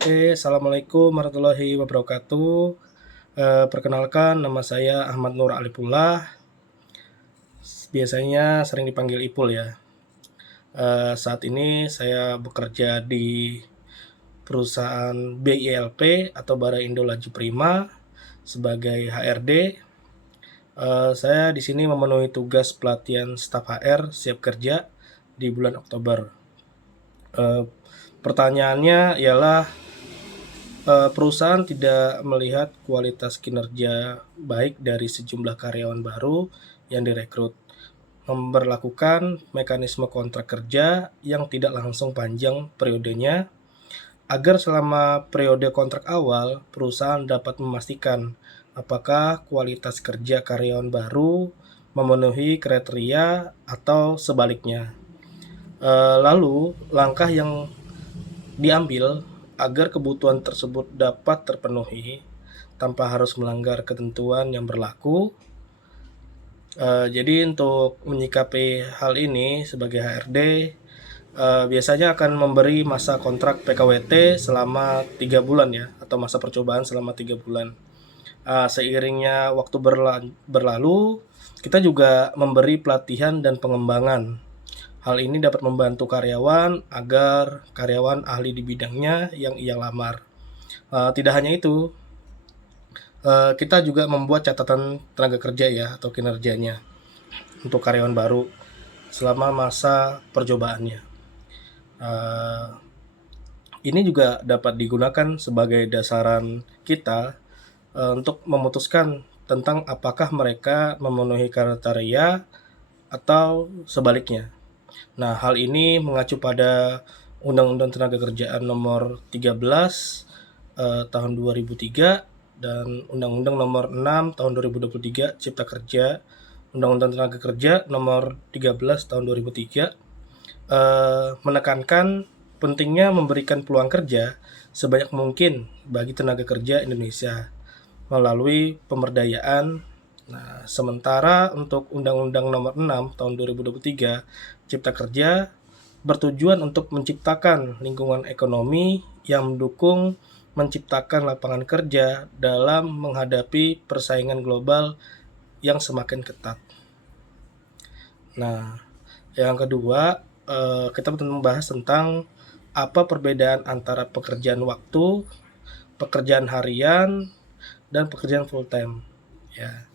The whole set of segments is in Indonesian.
Assalamualaikum warahmatullahi wabarakatuh. Perkenalkan nama saya Ahmad Nur Alipullah, biasanya sering dipanggil Ipul ya. Saat ini saya bekerja di perusahaan BILP atau Bara Indo Laju Prima sebagai HRD. Saya di sini memenuhi tugas pelatihan staf HR siap kerja di bulan Oktober. Pertanyaannya ialah perusahaan tidak melihat kualitas kinerja baik dari sejumlah karyawan baru yang direkrut, memberlakukan mekanisme kontrak kerja yang tidak langsung panjang periodenya, agar selama periode kontrak awal, perusahaan dapat memastikan apakah kualitas kerja karyawan baru memenuhi kriteria atau sebaliknya. Lalu, langkah yang diambil agar kebutuhan tersebut dapat terpenuhi tanpa harus melanggar ketentuan yang berlaku. Jadi untuk menyikapi hal ini sebagai HRD, biasanya akan memberi masa kontrak PKWT selama 3 bulan ya, atau masa percobaan selama 3 bulan. Seiringnya waktu berlalu, kita juga memberi pelatihan dan pengembangan. Hal ini dapat membantu karyawan agar karyawan ahli di bidangnya yang ia lamar. Tidak hanya itu, kita juga membuat catatan tenaga kerja ya atau kinerjanya untuk karyawan baru selama masa percobaannya. Ini juga dapat digunakan sebagai dasaran kita untuk memutuskan tentang apakah mereka memenuhi kriteria atau sebaliknya. Nah, hal ini mengacu pada Undang-Undang Tenaga Kerjaan Nomor 13 tahun 2003 dan Undang-Undang Nomor 6 tahun 2023 Cipta Kerja, Undang-Undang Tenaga Kerja Nomor 13 tahun 2003 menekankan pentingnya memberikan peluang kerja sebanyak mungkin bagi tenaga kerja Indonesia melalui pemberdayaan. Nah, sementara untuk Undang-Undang Nomor 6 tahun 2023 Cipta Kerja bertujuan untuk menciptakan lingkungan ekonomi yang mendukung menciptakan lapangan kerja dalam menghadapi persaingan global yang semakin ketat. Nah, yang kedua, kita membahas tentang apa perbedaan antara pekerjaan waktu, pekerjaan harian, dan pekerjaan full time. Ya,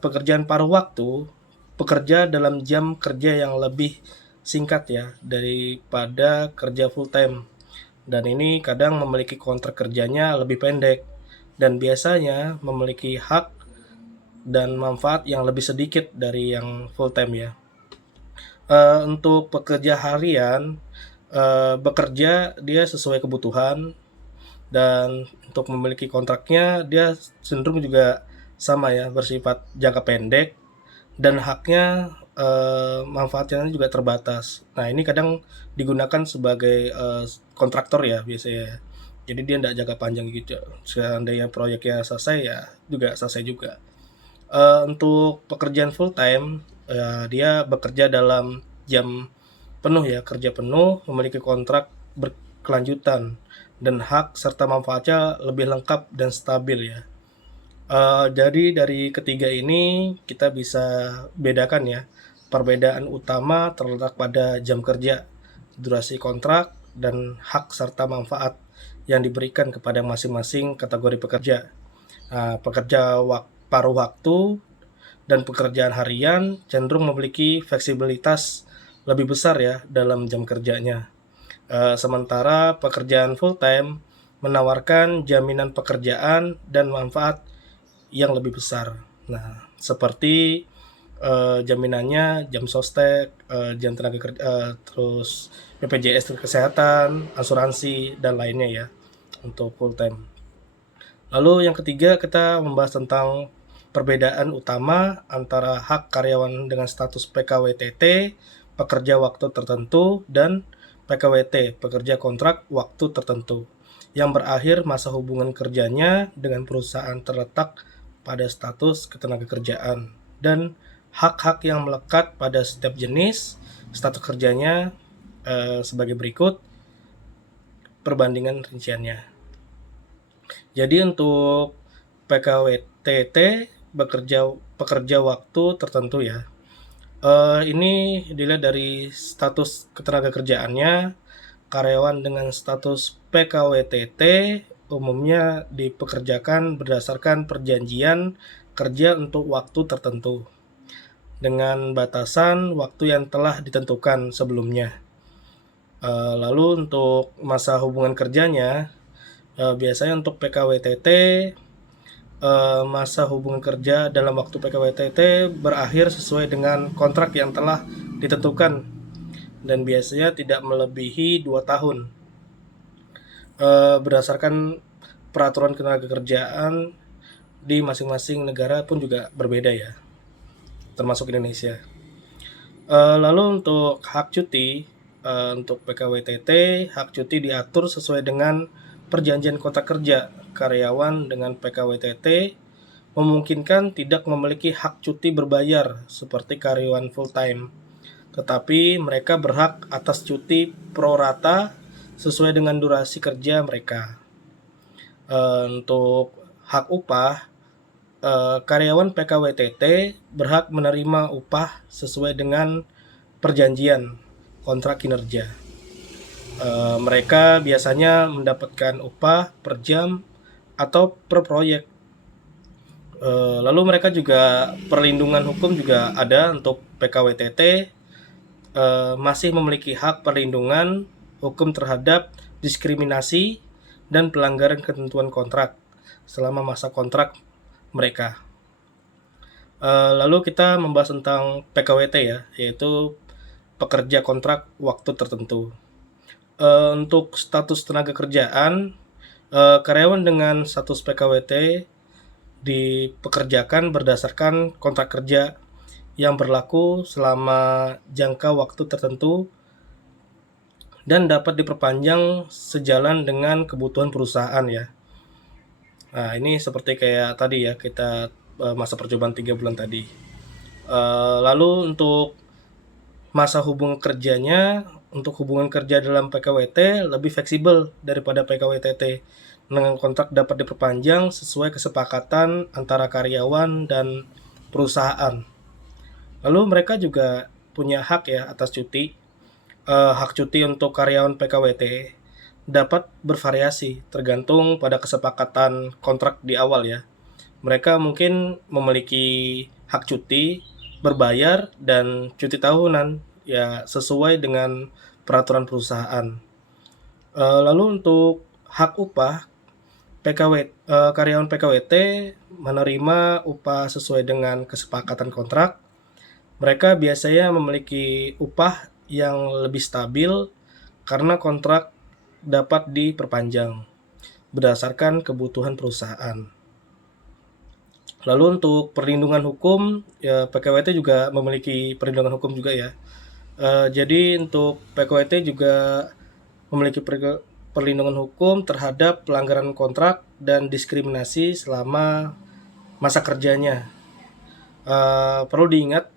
pekerjaan paruh waktu, pekerja dalam jam kerja yang lebih singkat ya daripada kerja full time. Dan ini kadang memiliki kontrak kerjanya lebih pendek dan biasanya memiliki hak dan manfaat yang lebih sedikit dari yang full time ya. Untuk pekerja harian, bekerja dia sesuai kebutuhan dan untuk memiliki kontraknya dia cenderung juga sama ya, bersifat jangka pendek dan haknya manfaatnya juga terbatas. Nah, ini kadang digunakan sebagai kontraktor ya biasanya. Jadi dia tidak jangka panjang gitu. Seandainya proyeknya selesai ya juga selesai juga. Untuk pekerjaan full time, dia bekerja dalam jam penuh ya, kerja penuh, memiliki kontrak berkelanjutan dan hak serta manfaatnya lebih lengkap dan stabil ya. Jadi dari ketiga ini kita bisa bedakan ya, perbedaan utama terletak pada jam kerja, durasi kontrak, dan hak serta manfaat yang diberikan kepada masing-masing kategori pekerja. Pekerja paruh waktu dan pekerjaan harian cenderung memiliki fleksibilitas lebih besar ya dalam jam kerjanya. Sementara pekerjaan full time menawarkan jaminan pekerjaan dan manfaat yang lebih besar. Nah, seperti jaminannya jam sostek, jam tenaga kerja, terus BPJS kesehatan, asuransi dan lainnya ya untuk full time. Lalu yang ketiga kita membahas tentang perbedaan utama antara hak karyawan dengan status PKWTT, pekerja waktu tertentu, dan PKWT, pekerja kontrak waktu tertentu, yang berakhir masa hubungan kerjanya dengan perusahaan terletak pada status ketenagakerjaan, dan hak-hak yang melekat pada setiap jenis status kerjanya sebagai berikut. perbandingan rinciannya. Jadi untuk PKWTT pekerja waktu tertentu ya. Ini dilihat dari status ketenagakerjaannya. Karyawan dengan status PKWTT umumnya dipekerjakan berdasarkan perjanjian kerja untuk waktu tertentu dengan batasan waktu yang telah ditentukan sebelumnya. Lalu untuk masa hubungan kerjanya, biasanya untuk PKWTT masa hubungan kerja dalam waktu PKWTT berakhir sesuai dengan kontrak yang telah ditentukan dan biasanya tidak melebihi 2 tahun. Berdasarkan peraturan ketenagakerjaan di masing-masing negara pun juga berbeda ya, termasuk Indonesia. Lalu untuk hak cuti, untuk PKWTT, hak cuti diatur sesuai dengan perjanjian kontrak kerja. Karyawan dengan PKWTT memungkinkan tidak memiliki hak cuti berbayar seperti karyawan full time, tetapi mereka berhak atas cuti pro rata sesuai dengan durasi kerja mereka. Untuk hak upah, karyawan PKWTT berhak menerima upah sesuai dengan perjanjian kontrak kinerja. Mereka biasanya mendapatkan upah per jam atau per proyek. Lalu mereka juga perlindungan hukum juga ada untuk PKWTT, masih memiliki hak perlindungan hukum terhadap diskriminasi dan pelanggaran ketentuan kontrak selama masa kontrak mereka. Lalu kita membahas tentang PKWT ya, yaitu pekerja kontrak waktu tertentu. Untuk status tenaga kerjaan, karyawan dengan status PKWT dipekerjakan berdasarkan kontrak kerja yang berlaku selama jangka waktu tertentu dan dapat diperpanjang sejalan dengan kebutuhan perusahaan ya. Nah, ini seperti kayak tadi ya, kita masa percobaan 3 bulan tadi. Lalu untuk masa hubungan kerjanya, untuk hubungan kerja dalam PKWT lebih fleksibel daripada PKWTT. Dengan kontrak dapat diperpanjang sesuai kesepakatan antara karyawan dan perusahaan. Lalu mereka juga punya hak ya atas cuti. Hak cuti untuk karyawan PKWT dapat bervariasi tergantung pada kesepakatan kontrak di awal ya. Mereka mungkin memiliki hak cuti berbayar dan cuti tahunan ya sesuai dengan peraturan perusahaan. Lalu untuk hak upah, karyawan PKWT menerima upah sesuai dengan kesepakatan kontrak. Mereka biasanya memiliki upah yang lebih stabil karena kontrak dapat diperpanjang berdasarkan kebutuhan perusahaan. Lalu untuk perlindungan hukum, ya PKWT juga memiliki perlindungan hukum juga ya. Jadi untuk PKWT juga memiliki perlindungan hukum terhadap pelanggaran kontrak dan diskriminasi selama masa kerjanya. Perlu diingat,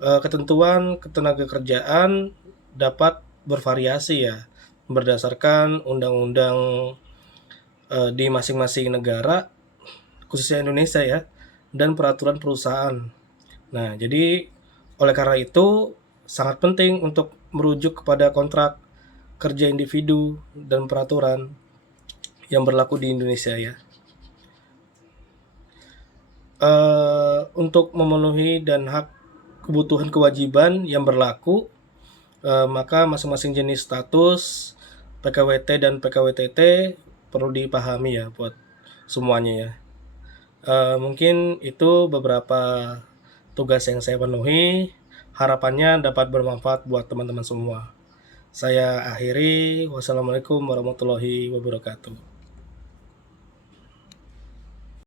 ketentuan ketenagakerjaan dapat bervariasi ya berdasarkan undang-undang di masing-masing negara, khususnya Indonesia ya, dan peraturan perusahaan. Nah, jadi oleh karena itu sangat penting untuk merujuk kepada kontrak kerja individu dan peraturan yang berlaku di Indonesia ya. Untuk memenuhi dan hak kebutuhan kewajiban yang berlaku, maka masing-masing jenis status PKWT dan PKWTT perlu dipahami ya buat semuanya ya. Mungkin itu beberapa tugas yang saya penuhi. Harapannya dapat bermanfaat buat teman-teman semua. Saya akhiri. Wassalamualaikum warahmatullahi wabarakatuh.